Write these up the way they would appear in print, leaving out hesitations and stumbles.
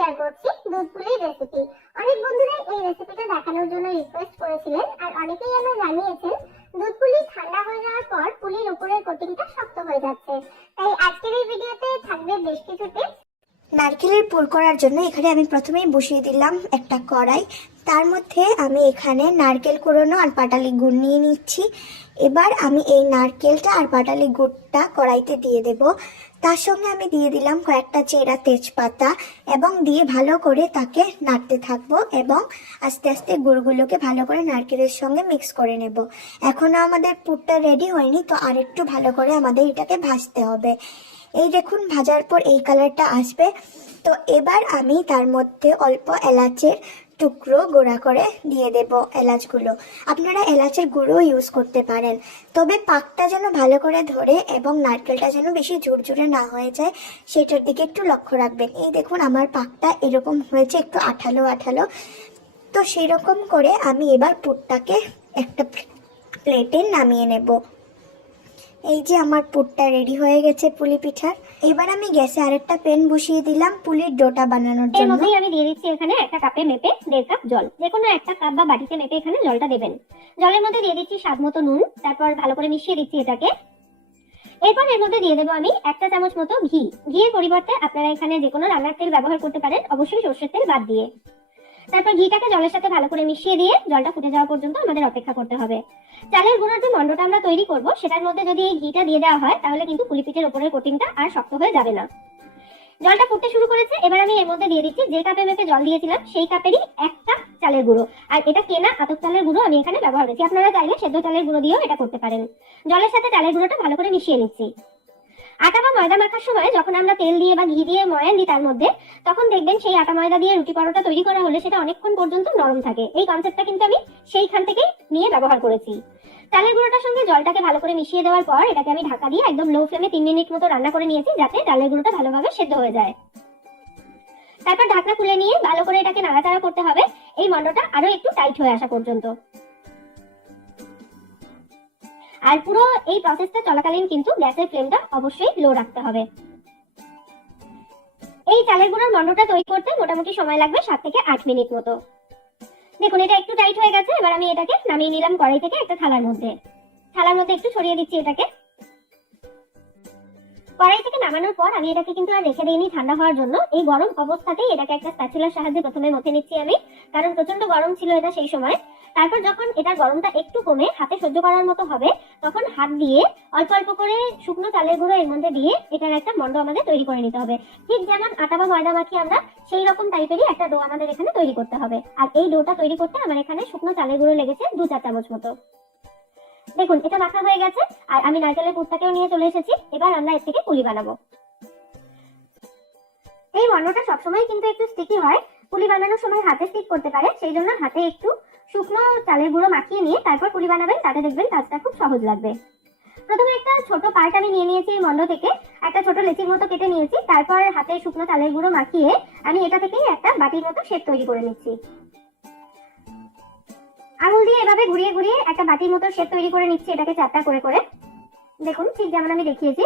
Share করছি দুধ পুলির recipe. অনেক বন্ধুরা এই রেসিপিটা দেখানোর জন্য রিকোয়েস্ট করেছিলেন, আর অনেকেই আমার জানিয়েছেন দুধ পুলি ঠান্ডা হয়ে যাওয়ার পর পুলির উপরের কোটিংটা শক্ত হয়ে যাচ্ছে। তাই আজকের এই ভিডিওতে থাকবে বেশ কিছু টিপস। নারকেলের পুর করার জন্য এখানে আমি প্রথমেই বসিয়ে দিলাম একটা কড়াই। তার মধ্যে আমি এখানে নারকেল কুড়োনো আর পাটালি গুড় নিয়ে নিচ্ছি। এবার আমি এই নারকেলটা আর পাটালি গুড়টা কড়াইতে দিয়ে দেব। তার সঙ্গে আমি দিয়ে দিলাম কয়েকটা চেরা তেজপাতা এবং দিয়ে ভালো করে তাকে নাড়তে থাকবো এবং আস্তে আস্তে গুড়গুলোকে ভালো করে নারকেলের সঙ্গে মিক্স করে নেব। এখনও আমাদের পুরটা রেডি হয়নি, তো আরেকটু ভালো করে আমাদের এটাকে ভাজতে হবে। এই দেখুন ভাজার পর এই কালারটা আসবে। তো এবার আমি তার মধ্যে অল্প এলাচের টুকরো গুঁড়া করে দিয়ে দেব। এলাচগুলো আপনারা এলাচের গুঁড়ো ইউজ করতে পারেন, তবে পাকটা যেন ভালো করে ধরে এবং নারকেলটা যেন বেশি ঝুরঝুরে না হয়ে যায় সেটার দিকে একটু লক্ষ্য রাখবেন। এই দেখুন আমার পাকটা এরকম হয়েছে, একটু আঠালো আঠালো। তো সেই রকম করে আমি এবার পুরটাকে একটা প্লেটে নামিয়ে নেব। এই যে আমার পুরটা রেডি হয়ে গেছে পুলি পিঠার। এবার আমি গ্যাসে আরেকটা প্যান বসিয়ে দিলাম পুলির ডোটা বানানোর এর জন্য। মধ্যেই আমি দিয়ে দিচ্ছি এখানে একটা কাপে মেপে 1.5 কাপ জল। যে কোনো একটা কাপ বা বাটিতে মেপে এখানে জলটা দেবেন। জলের মধ্যে দিয়ে দিচ্ছি স্বাদ মতো নুন, তারপর ভালো করে মিশিয়ে দিচ্ছি এটাকে। এরপর এর মধ্যে দিয়ে দেবো আমি 1 চামচ মতো ঘি। ঘিয়ের পরিবর্তে আপনারা এখানে যে কোনো রান্নার তেল ব্যবহার করতে পারেন, অবশ্যই সরষের তেল বাদ দিয়ে। তারপর ঘিটাকে জলের সাথে ভালো করে মিশিয়ে দিয়ে জলটা ফুটে যাওয়া পর্যন্ত আমাদের অপেক্ষা করতে হবে। চালের গুঁড়োর যে মন্ডটা আমরা তৈরি করব সেটার মধ্যে যদি এই ঘিটা দিয়ে দেওয়া হয় তাহলে কিন্তু পুলি পিঠের উপরের কোটিংটা আর শক্ত হয়ে যাবে না। জলটা ফুটতে শুরু করেছে, এবার আমি এর মধ্যে দিয়ে দিচ্ছি যে কাপে মেপে জল দিয়েছিলাম সেই কাপেরই 1 কাপ চালের গুঁড়ো। আর এটা কেনা আতপ চালের গুঁড়ো আমি এখানে ব্যবহার করেছি, আপনারা চাইলে সেদ্ধ চালের গুঁড়ো দিয়েও এটা করতে পারেন। জলের সাথে চালের গুঁড়োটা ভালো করে মিশিয়ে নিচ্ছি। আটা বা ময়দা মাখার সময় যখন আমরা তেল দিয়ে বা ঘি দিয়ে ময়ান দিই তার মধ্যে, তখন দেখবেন সেই আটা ময়দা দিয়ে রুটি পরোটা তৈরি করা হলে সেটা অনেকক্ষণ পর্যন্ত নরম থাকে। এই কনসেপ্টটা কিন্তু আমি সেইখান থেকেই নিয়ে ব্যবহার করেছি। চালের গুঁড়োটার সঙ্গে জলটাকে ভালো করে মিশিয়ে দেওয়ার পর এটাকে আমি ঢাকা দিয়ে একদম লো ফ্লেমে 3 মিনিট মতো রান্না করে নিয়েছি, যাতে চালের গুঁড়োটা ভালোভাবে সেদ্ধ হয়ে যায়। তারপর ঢাকনা খুলে নিয়ে ভালো করে এটাকে নাড়াচাড়া করতে হবে এই মন্ডটা আরো একটু টাইট হয়ে আসা পর্যন্ত। আর পুরো এই প্রসেসটা চলাকালীন কিন্তু গ্যাসের ফ্লেমটা অবশ্যই লো রাখতে হবে। এই চালের গুঁড়োর মন্ডটা তৈরি করতে মোটামুটি সময় লাগবে 7 থেকে 8 মিনিট মতো। দেখুন এটা একটু টাইট হয়ে গেছে, এবার আমি এটাকে নামিয়ে নিলাম কড়াই থেকে একটা থালার মধ্যে একটু ছড়িয়ে দিচ্ছি এটাকে। কড়াই থেকে নামানোর পর আমি এটাকে কিন্তু আর রেখে দিইনি ঠান্ডা হওয়ার জন্য। এই গরম অবস্থাতেই এটাকে একটা স্প্যাচুলার সাহায্যে প্রথমে মথে নিচ্ছি আমি, কারণ প্রচন্ড গরম ছিল এটা সেই সময়। তারপর যখন এটার গরমটা একটু কমে হাতে সহ্য করার মতো হবে, তখন হাত দিয়ে অল্প অল্প করে শুকনো চালের গুঁড়ো এর মধ্যে দিয়ে এটার একটা মন্ড আমাদের তৈরি করে নিতে হবে। ঠিক যেমন আটা বা ময়দা মাখি আমরা, সেই রকম টাইপেরই একটা ডো আমাদের এখানে তৈরি করতে হবে। আর এই ডোটা তৈরি করতে আমার এখানে শুকনো চালের গুঁড়ো লেগেছে 2-4 চামচ মতো। দেখুন এটা মাখা হয়ে গেছে, আর আমি নারকেলের পুরটাকেও নিয়ে চলে এসেছি। এবার আমরা এর থেকে পুলি বানাবো। এই মন্ডটা সবসময় কিন্তু একটু স্টিকি হয়, পুলি বানানোর সময় হাতে স্টিক করতে পারে, সেই জন্য হাতে একটু শুকনো চালের গুঁড়ো মাখিয়ে নিয়ে তারপর পুলি বানাবেন, তাতে দেখবেন কাজটা খুব সহজ লাগবে। প্রথমে একটা ছোট পার্ট আমি নিয়ে নিয়েছি এই মন্ড থেকে, একটা ছোট লেচির মতো কেটে নিয়েছি। তারপর হাতে শুকনো চালের গুঁড়ো মাখিয়ে আমি এটা থেকেই একটা বাটির মতো শেপ তৈরি করে নিচ্ছি। আঙুল দিয়ে এভাবে ঘুরিয়ে ঘুরিয়ে একটা বাটির মতো শেপ তৈরি করে নিচ্ছি এটাকে চারটা করে করে। দেখুন ঠিক যেমন আমি দেখিয়েছি।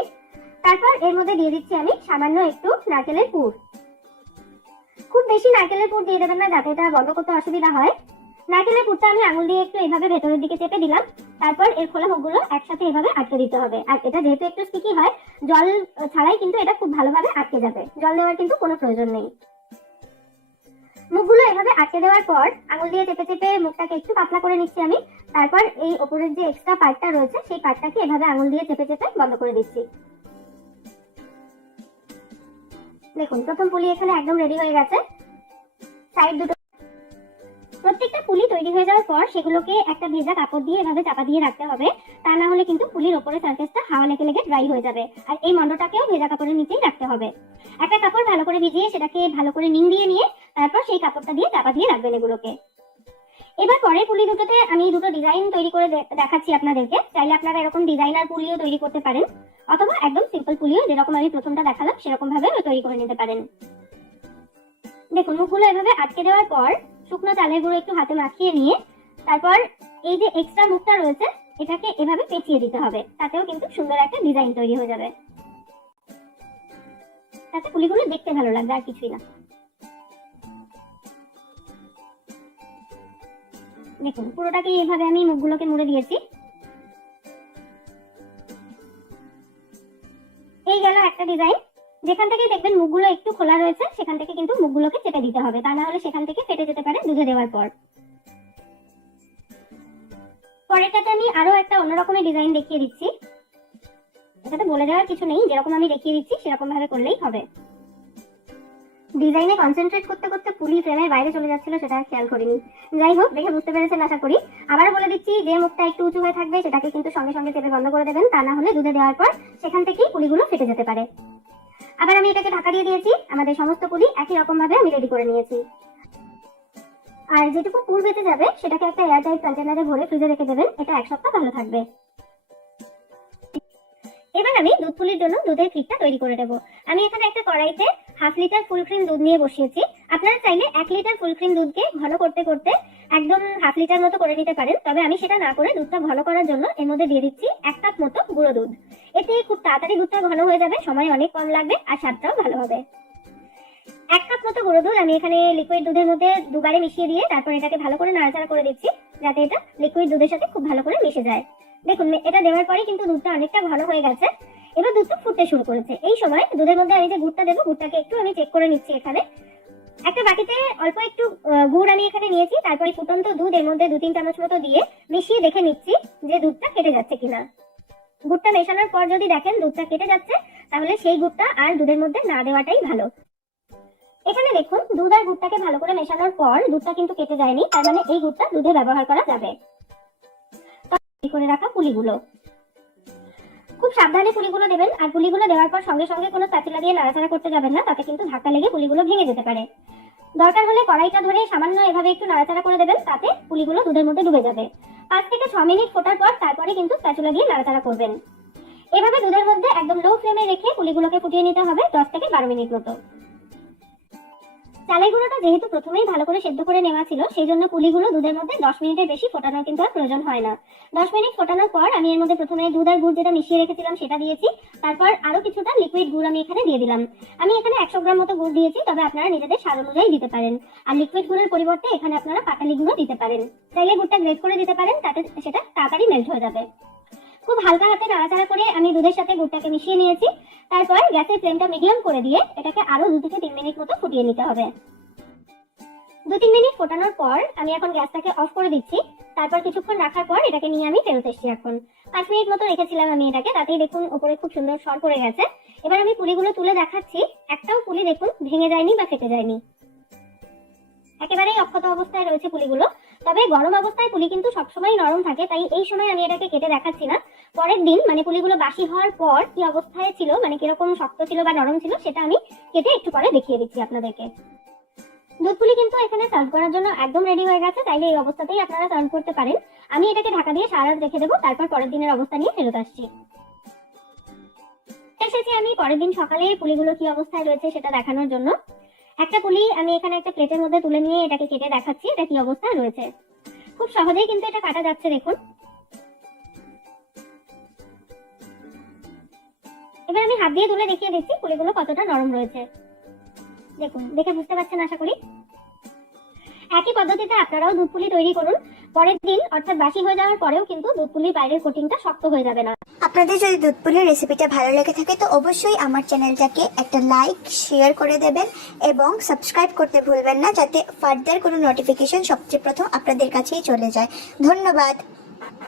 তারপর এর মধ্যে দিয়ে দিচ্ছি আমি সামান্য একটু নারকেলের পুর। খুব বেশি নারকেলের পুর দিয়ে দেবেন না, যাতে এটা বন্ধ করতে অসুবিধা হয়। নারকেলের পুরটা আমি আঙুল দিয়ে একটু এভাবে ভেতরের দিকে চেপে দিলাম। তারপর এর খোলা মুখগুলো একসাথে এভাবে আটকে দিতে হবে। আর এটা যেহেতু একটু স্টিকি হয়, জল ছাড়াই কিন্তু এটা খুব ভালোভাবে আটকে যাবে, জল দেওয়ার কিন্তু কোনো প্রয়োজন নেই। মুখগুলো এভাবে আটকে দেওয়ার পর আঙুল দিয়ে চেপে চেপে মুখটাকে একটু পাতলা করে নিচ্ছি আমি। তারপর এই ওপরের যে এক্সট্রা পার্টটা রয়েছে সেই পার্টটাকে এভাবে আঙুল দিয়ে চেপে চেপে বন্ধ করে দিচ্ছি। দেখুন প্রথম পুলি এখানে একদম রেডি হয়ে গেছে। সাইড দুটো প্রত্যেকটা পুলি তৈরি হয়ে যাওয়ার পর সেগুলোকে একটা ভেজা কাপড় দিয়ে এভাবে চাপা দিয়ে রাখতে হবে, তা না হলে কিন্তু পুলির ওপরে সারফেসটা হাওয়া লেগে লেগে ড্রাই হয়ে যাবে। আর এই মন্ডটাকেও ভেজা কাপড়ের নিচেই রাখতে হবে। একটা কাপড় ভালো করে ভিজিয়ে সেটাকে ভালো করে নিং দিয়ে নিয়ে তারপর সেই কাপড়টা দিয়ে চাপা দিয়ে রাখবেন এগুলোকে। এবার পরের পুলি দুটোতে আমি দুটো ডিজাইন তৈরি করে দেখাচ্ছি আপনাদেরকে। চাইলে আপনারা এরকম ডিজাইনার পুলিও তৈরি করতে পারেন, অথবা একদম সিম্পল পুলিও যেরকম আমি প্রথমটা দেখালাম সেরকম ভাবে তৈরি করে নিতে পারেন। দেখুন মুখগুলো এভাবে আটকে দেওয়ার পর শুকনো চালের গুঁড়ো একটু হাতে মাখিয়ে নিয়ে তারপর এই যে এক্সট্রা মুখটা রয়েছে এটাকে এভাবে পেঁচিয়ে দিতে হবে, তাতেও কিন্তু সুন্দর একটা ডিজাইন তৈরি হয়ে যাবে। তাতে পুলিগুলো দেখতে ভালো লাগবে, আর কিছুই না। দেখুন পুরোটাকে এইভাবে আমি মুখগুলোকে মুড়ে দিয়েছি। এই গেল একটা ডিজাইন। যেখান থেকে দেখবেন মুখগুলো একটু খোলা রয়েছে সেখান থেকে কিন্তু মুখগুলোকে চেপে দিতে হবে, তা না হলে সেখান থেকে ফেটে যেতে পারে দুধে দেওয়ার পর। পরেরটাতে আমি আরো একটা অন্যরকমের ডিজাইন দেখিয়ে দিচ্ছি। এটাতে বলে দেওয়ার কিছু নেই, যেরকম আমি দেখিয়ে দিচ্ছি সেরকম ভাবে করলেই হবে। ডিজাইনে কনসেন্ট্রেট করতে করতে পুলি ফ্রেমের বাইরে চলে যাচ্ছিল, সেটা খেয়াল করিনি। যাই হোক, দেখে বুঝতে পেরেছেন আশা করি। আবার বলে দিচ্ছি, যে মুখটা একটু উঁচু হয়ে থাকবে সেটাকে কিন্তু সঙ্গে সঙ্গে চেপে বন্ধ করে দেবেন, তা না হলে দুধে দেওয়ার পর সেখান থেকেই পুলিগুলো ফেটে যেতে পারে। আবার আমি এটাকে ঢাকা দিয়ে দিয়েছি। আমাদের সমস্ত পুলি একই রকম ভাবে আমি রেডি করে নিয়েছি। আর যেটুকু পুর বেঁচে যাবে সেটাকে একটা এয়ারটাইট কন্টেনারে ভরে ফ্রিজে রেখে দেবেন, এটা 1 সপ্তাহ ভালো থাকবে। এবার আমি দুধ পুলির জন্য দুধের ক্ষীরটা তৈরি করে দেবো। আমি এখানে একটা কড়াইতে 1/2 লিটার ফুল ক্রিম দুধ নিয়ে বসিয়েছি। আপনারা চাইলে 1 লিটার ফুল ক্রিম দুধকে ঘন করতে করতে একদম 1/2 লিটার মতো করে নিতে পারেন, তবে আমি সেটা না করে দুধটা ঘন করার জন্য এর মধ্যে দিয়ে দিচ্ছি 1 কাপ মতো গুঁড়ো দুধ। এতে খুব তাড়াতাড়ি দুধটা ঘন হয়ে যাবে, সময় অনেক কম লাগবে আর স্বাদটাও ভালো হবে। 1 কাপ মতো গুঁড়ো দুধ আমি এখানে লিকুইড দুধের মধ্যে দুবারে মিশিয়ে দিয়ে তারপর এটাকে ভালো করে নাড়াচাড়া করে দিচ্ছি, যাতে এটা লিকুইড দুধের সাথে খুব ভালো করে মিশে যায়। দেখুন এটা দেওয়ার পরে কিন্তু দুধটা অনেকটা ঘন হয়ে গেছে। এবার দুধটা ফুটতে শুরু করেছে। এই সময় দুধের মধ্যে আমি যে গুড়টা দেবো, গুড়টাকে একটু আমি চেক করে নিচ্ছি। এখানে একটা বাটিতে অল্প একটু গুড় আমি এখানে নিয়েছি, তারপরে ফুটন্ত দুধ এর মধ্যে 2-3 চামচ মতো দিয়ে মিশিয়ে দেখে নিচ্ছি যে দুধটা কেটে যাচ্ছে কিনা। গুড়টা মেশানোর পর যদি দেখেন দুধটা কেটে যাচ্ছে, তাহলে সেই গুড়টা আর দুধের মধ্যে না দেওয়াটাই ভালো। এখানে দেখুন দুধ আর গুড়টাকে ভালো করে মেশানোর পর দুধটা কিন্তু কেটে যায়নি, তার মানে এই গুড়টা দুধে ব্যবহার করা যাবে। তৈরি করে রাখা পুলিগুলো খুব সাবধানে পুলিগুলো দেবেন, আর পুলিগুলো দেওয়ার পর সঙ্গে সঙ্গে কোনো স্প্যাচুলা দিয়ে নাড়াচাড়া করতে যাবেন না, তাতে কিন্তু ধাক্কা লেগে পুলিগুলো ভেঙে যেতে পারে। দরকার হলে কড়াইটা ধরে সামান্য এভাবে একটু নাড়াচাড়া করে দেবেন, তাতে পুলিগুলো দুধের মধ্যে ডুবে যাবে। 5 থেকে 6 মিনিট ফোটার পর তারপরে কিন্তু স্প্যাচুলা দিয়ে নাড়াচাড়া করবেন। এভাবে দুধের মধ্যে একদম লো ফ্লেমে রেখে পুলিগুলোকে ফুটিয়ে নিতে হবে 10 থেকে 12 মিনিট মতো। চালের গুঁড়োটা যেহেতু প্রথমেই ভালো করে সেদ্ধ করে নেওয়া ছিল, সেই জন্য পুলিগুলো দুধের মধ্যে 10 মিনিটের বেশি ফোটানোর কিন্তু আর প্রয়োজন হয় না। 10 মিনিট ফোটানোর পর আমি এর মধ্যে প্রথমে দুধ আর গুড় যেটা মিশিয়ে রেখেছিলাম সেটা দিয়েছি, তারপর আরো কিছুটা লিকুইড গুড় আমি এখানে দিয়ে দিলাম। আমি এখানে 100 গ্রাম মতো গুড় দিয়েছি, তবে আপনারা নিজেদের স্বাদ অনুযায়ী দিতে পারেন। আর লিকুইড গুড়ের পরিবর্তে এখানে আপনারা পাটালি গুঁড়ো দিতে পারেন। চাইলে গুড়টা গ্রেট করে দিতে পারেন, তাতে সেটা তাড়াতাড়ি মেল্ট হয়ে যাবে। খুব হালকা হাতে নাড়াচাড়া করে আমি দুধের সাথে গুড়টাকে মিশিয়ে নিয়েছি। তারপর গ্যাসের ফ্লেমটা মিডিয়াম করে দিয়ে এটাকে আরো 2 থেকে 3 মিনিট মতো ফুটিয়ে নিতে হবে। 2-3 মিনিট ফোটানোর পর আমি এখন গ্যাসটাকে অফ করে দিচ্ছি। তারপর কিছুক্ষণ রাখার পর এটাকে নিয়ে আমি ফেরত এসেছি। এখন 5 মিনিট মতো রেখেছিলাম আমি এটাকে, তাতেই দেখুন উপরে খুব সুন্দর সর পড়ে গেছে। এবার আমি পুলিগুলো তুলে দেখাচ্ছি। একটাও পুলি দেখুন ভেঙে যায়নি বা ফেটে যায়নি, একেবারেই অক্ষত অবস্থায় রয়েছে পুলিগুলো। তবে গরম অবস্থায় পুলি কিন্তু সবসময় নরম থাকে, তাই এই সময় আমি এটাকে কেটে দেখাচ্ছি না। পরের দিন মানে পুলিগুলো বাসি হওয়ার পর কি অবস্থায় ছিল, মানে কিরকম শক্ত ছিল বা নরম ছিল, সেটা আমি কেটে একটু পরে দেখিয়ে দিচ্ছি আপনাদেরকে। দুধ পুলি কিন্তু এখানে সার্ভ করার জন্য একদম রেডি হয়ে গেছে, তাইলে এই অবস্থাতেই আপনারা সার্ভ করতে পারেন। আমি এটাকে ঢাকা দিয়ে সারা রাত রেখে দেবো, তারপর পরের দিনের অবস্থা নিয়ে ফেরত আসছি। এসেছি আমি পরের দিন সকালে পুলিগুলো কি অবস্থায় রয়েছে সেটা দেখানোর জন্য। একটা পুলি আমি এখানে একটা প্লেটের মধ্যে তুলে নিয়ে এটাকে কেটে দেখাচ্ছি এটা কি অবস্থায় রয়েছে। খুব সহজেই কিন্তু এটা কাটা যাচ্ছে। দেখুন এবার আমি হাত দিয়ে তুলে দেখিয়ে দিচ্ছি পুলিগুলো কতটা নরম রয়েছে। দেখুন, দেখে বুঝতে পারছেন আশা করি। একই পদ্ধতিতে আপনারাও দুধ পুলি তৈরি করুন। পরের দিন অর্থাৎ বাসি হয়ে যাওয়ার পরেও কিন্তু দুধ পুলির বাইরের কোটিংটা শক্ত হয়ে যাবে না। আপনাদের যদি দুধ পুলির রেসিপিটা ভালো লেগে থাকে তো অবশ্যই আমার চ্যানেলটাকে একটা লাইক শেয়ার করে দেবেন এবং সাবস্ক্রাইব করতে ভুলবেন না, যাতে ফার্দার কোনো নোটিফিকেশন সবচেয়ে প্রথম আপনাদের কাছেই চলে যায়। ধন্যবাদ।